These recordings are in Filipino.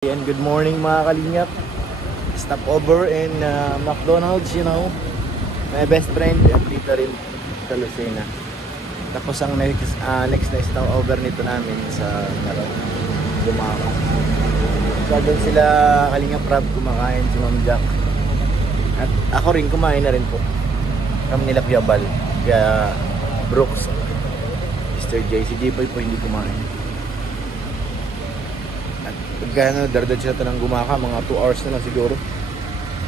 And good morning mga kalingap. Stop over in McDonald's, you know. My best friend at dito rin sa Lucena. Tapos ang next na stop over nito namin sa Gumaka. So doon sila Kalingap Rob kumakain, si Ma'am Jack. At ako rin kumain na rin po. Kami nila Piabal. Kaya Brooks, Mr. J, si J-Boy po hindi kumain. Pagka dardad siya ng Gumaka, mga 2 hours na lang siguro.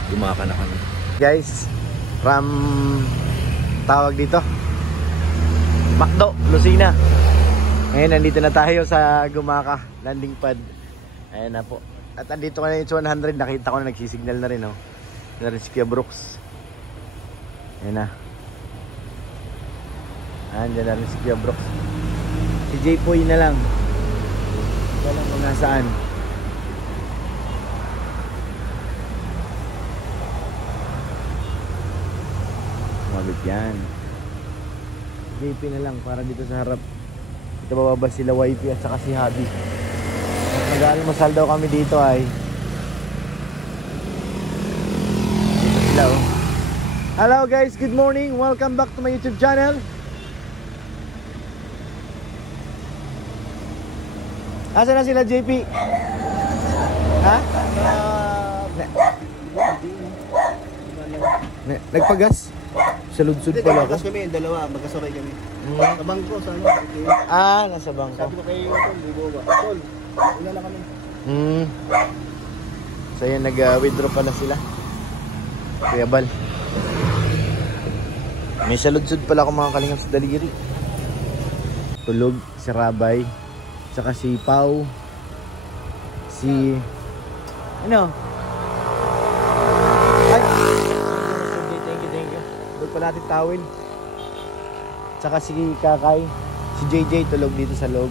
Gumaka na kami. Guys, from tawag dito McDo, Lucena. Ngayon nandito na tayo sa Gumaka landing pad. Ayan na po. At andito ka na yung 100. Nakita ko na nagsisignal na rin, oh. Na rin si Kia Brooks. Ayan na. Andyan na rin si Kia Brooks. Si J-Poy na lang. Walang kung nasaan. Mabit yan. JP na lang para dito sa harap. Dito bababa sila YP at saka si Habi. Magaling masal daw kami dito ay. Dito sila, oh. Hello guys, good morning. Welcome back to my YouTube channel. Asa na sila JP? Ha? Nagpagas? Sa ludsud pala ako. Nagpagas kami, dalawa, magkasabay kami. Sa bangko, sa ano? Nasa bangko. Sabi ko kay Tol, libo ba? Tol, una lang kami. So yun, nag-withdraw pala sila. Kuya Bal. May saludsud pala ako mga kalingap sa daliri. Tulog, si Rabay, saka si Pau, si ano? Ay! Thank you. Tulog pa natin tawin. Saka si Kakay, si JJ tulog dito sa loob.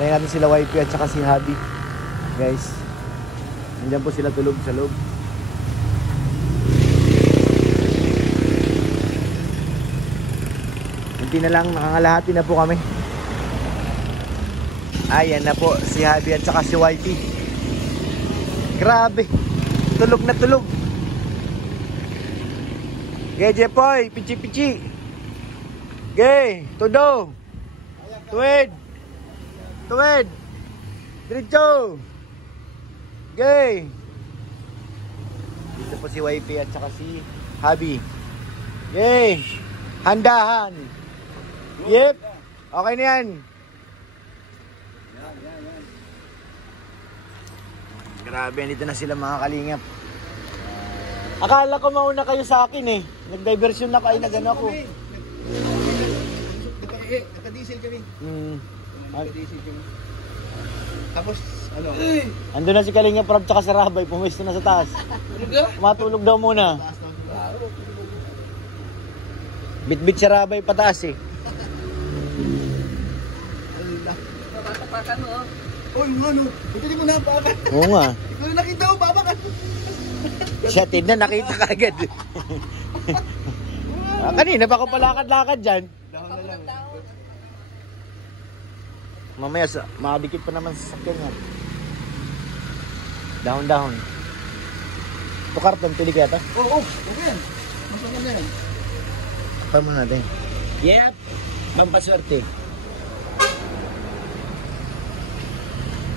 Tayo natin sila YP at saka si Habi. Guys, nandiyan po sila tulog sa loob. Hindi na lang, nakangalahati na po kami. Ayan na po si Habi at saka si YP. Grabe, tulog na tulog. Gay Jepoy, pichi-pichi. Gay, todo. Tuwid. Diretso. Gay. Dito po si YP at saka si Habi. Gay. Handahan. Yep. Okay na yan. Grabe, nandito na sila mga kalingap. Akala ko mauna kayo sa akin eh. Nag-diversion na kayo, nag-ano ako. Naka-diesel kami. Naka-diesel kami. Tapos, ano? Ando na si Kalingap Rob tsaka si Rabay, pumisto na sa taas. Matulog daw muna. Bit-bit si Rabay pataas eh. Papatapakan mo, oh. Oy, ano? Ito di mo napakan. Oo nga. Ikaw nakita mo, papakan. Siya, tignan, nakita ka agad. Kanina, baka palakad-lakad dyan. Dahon na lang. Mamaya, makadikit pa naman sa sakyan nga. Dahon-dahon. Ito karton, pili kaya ito? Oo, okay yan. Masukal na yan. Tama natin. Yep. Pampaswerte.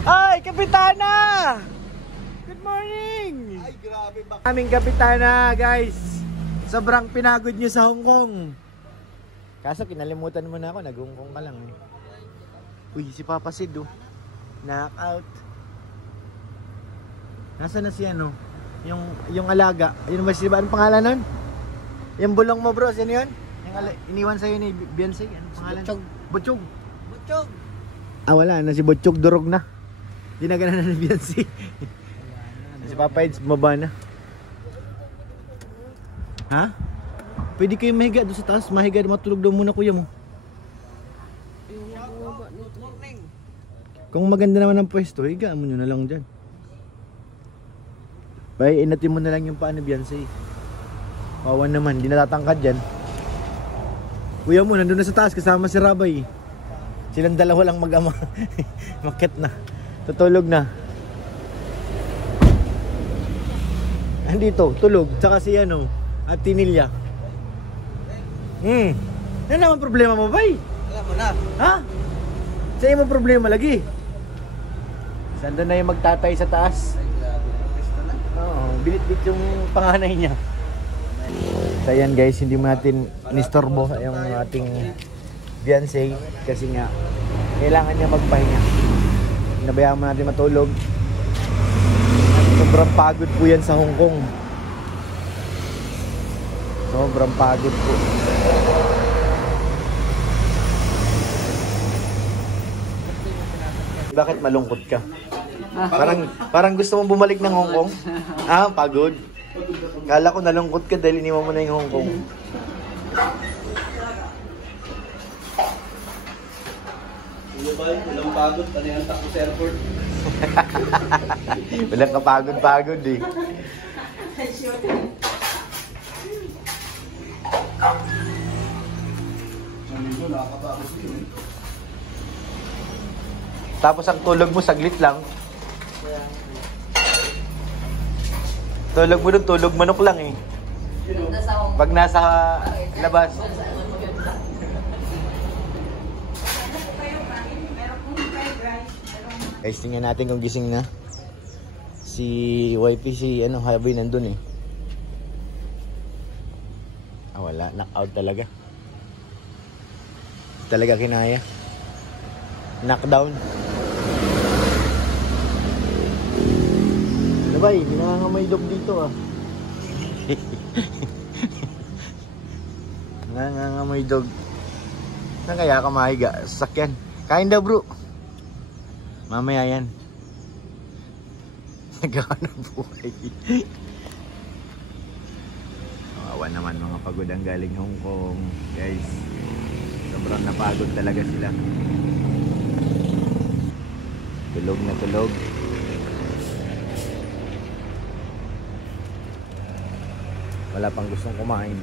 Ay, Kapitana! Good morning! Ay, grabe ba? Aming Kapitana, guys. Sobrang pinagod nyo sa Hong Kong. Kaso kinalimutan mo na ako, nag-Hong Kong ka lang eh. Uy, si Papa Sid, oh. Knockout. Nasaan na si ano? Yung alaga. Yun ba si ba? Anong pangalan nun? Yung bulong mo, bro. Sino yun? Iniwan sa'yo ni Beyonce. Anong pangalan? Butchog. Wala na. Si Butchog durog na. Dinagana na ni Beyonce. Si Papa Eds, bumaba na. Ha? Pwede kayo mahiga doon sa taas. Mahiga, matulog daw muna kuya mo. Kung maganda naman ang pwesto, higa mo nyo na lang dyan. Bay, inatin mo na lang yung paa ni Beyonce. Pawan naman, di natatangkad dyan. Kuya mo, nandun na sa taas kasama si Rabay. Silang dalawa lang mag-ama. Makit na. Tutulog na. Andito, tulog. Tsaka si ano, at Tinilya. Ano naman problema mo, bay? Alam mo na. Ha? Sa'yo mo problema lagi. Saan doon na yung magtatay sa taas? Oo, bilit-bit yung panganay niya. So ayan guys, hindi mo natin nistorbo yung ating fiancé kasi nga kailangan niya magpahinga. Nabayaan mo natin matulog. Sobrang pagod po yan sa Hong Kong. Sobrang pagod po. Bakit malungkot ka? Parang gusto mong bumalik ng Hong Kong? Ah, pagod. Kala ko nalungkot ka dahil iniwan mo na yung Hong Kong. Ano ba? Walang pagod. Tanihan takbo sa airport. Walang kapagod-pagod eh. Tapos ang tulog mo saglit lang. Tulog mo dun, tulog manok lang eh. Pag nasa labas. Guys, tingnan natin kung gising na. Si wifey, si ano, Habi nandun eh. Ah, wala. Knockout talaga. Talaga kinaya. Knockdown. Ano ba eh? Nangangamay dog dito ah. Nangangamay dog. Saan kaya ka mahiga? Sakyan. Kain daw bro. Mamaya yan. Nagkakanang buhay. Kawawa naman mga pagod ang galing Hong Kong. Guys, sobrang napagod talaga sila. Tulog na tulog. Wala pang gustong kumain.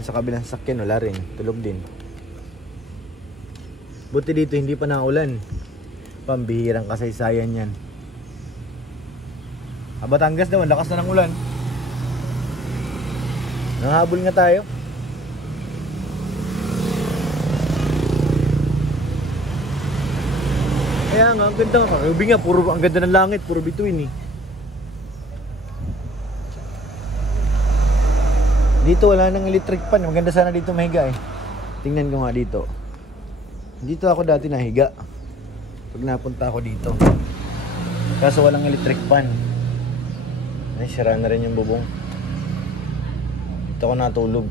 Sa kabilang sakyan wala rin. Tulog din. Buti dito hindi pa naulan. Pambihirang kasaysayan yan. Batangas naman, lakas na ng ulan. Nahabol nga tayo. Kaya nga, ang ganda nga. Sabi nga, ang ganda ng langit, puro bituin eh. Dito wala nang electric pan. Maganda sana dito mahiga eh. Tingnan ko nga dito. Dito ako dati nahiga. Pag napunta ako dito. Kaso walang electric pan. Ay, sira na rin yung bubong. Dito ako natulog.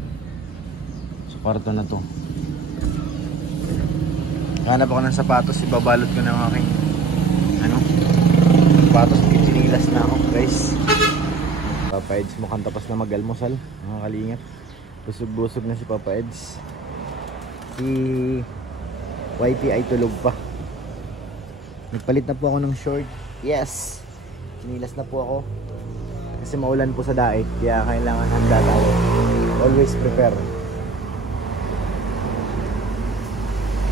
Sa kwarto na to. Hanap ako ng sapatos. Ibabalot ko ng aking sapatos. Itinilas na ako guys. Papa Eds mukhang tapos na mag-almusal. Mga kalingap. Busog-busog na si Papa Eds. Si Whitey ay tulog pa. Nagpalit na po ako ng short. Yes! Tinilas na po ako. Kasi maulan po sa daig. Kaya kailangan handa tayo. Always prepare.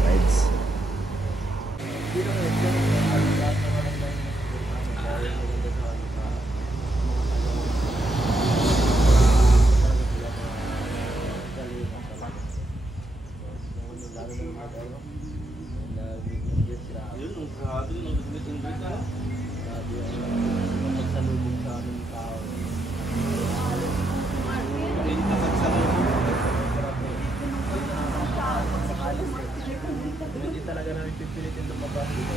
Rides. Hindi talaga namin pipilitin lumabas dito.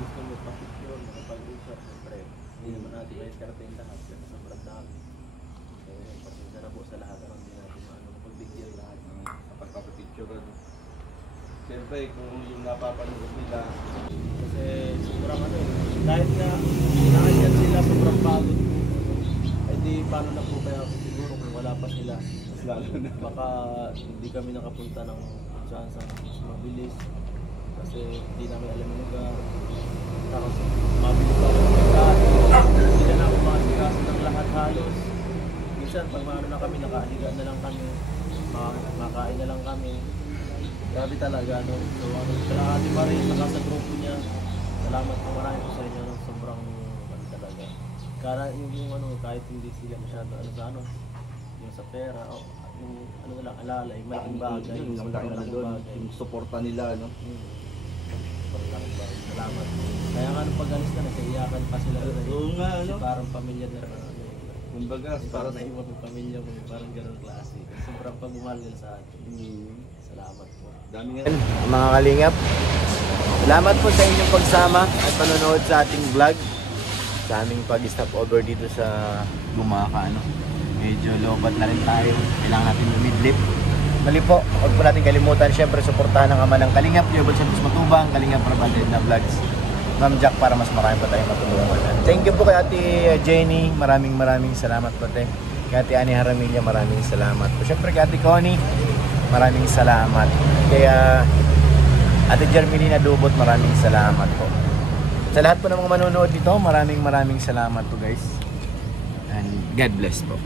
Gusto mo pa-picture, makapag-usap, siyempre. Hindi naman natin may karting lahat. Sobrang dami. Pasensya na po sa lahat. Hindi natin mapagbigyan lahat. Kapag-picture. Siyempre, kung yung napapanood nila, kasi sobrang dahil na nakakyan sila, sobrang pagod. Ay di, paano na po kaya siguro kung wala pa sila. Mas lalo na. Baka hindi kami nakapunta ng saan sa mabilis. Kasi hindi namin alam yung lugar. Tapos mabilis pa ako hindi na ako makasigaso ng lahat halos. Minsan pag maano na kami, nakahiga na lang kami. Makain na lang kami. Grabe talaga, no? So, sila Ate Marie, saka sa grupo niya, salamat po marami po sa inyo, no? Sobrang, talaga. Kahit hindi sila masyado, yung sa pera, yung lang, alalay, malaking bagay. Yung laki na doon, yung suporta nila, no? Malaking bagay. Salamat. Kaya nga nung pag-alis na, nagkaiyakan pa sila doon. Oo nga, no? Kasi parang pamilya na rin. Kumbaga, Parang naiwan yung pamilya ko, parang ganun klase. Sobrang pagmamahal nila sa atin. Salamat po. Dami nga. Mga kalingap, salamat po sa inyong pagsama at panonood sa ating vlog, sa aming pag-stop over dito sa Gumaka. Medyo lobat na rin tayo, kailangan natin lumidlip. Mali po, huwag po natin kalimutan syempre suportahan ang ama ng Kalingap, Yobel Santos Matubang, Kalingap Rabated na vlogs, Ma'am Jack, para mas marami pa tayong matulungan. Thank you po kay Ate Jenny, maraming salamat po te. Kay Ate Ani Haramilla, maraming salamat po. Syempre kay Ate Connie, maraming salamat. Kaya Ate Jermelina Dubot, maraming salamat po. Sa lahat po ng mga manonood dito, maraming salamat po guys. And God bless po.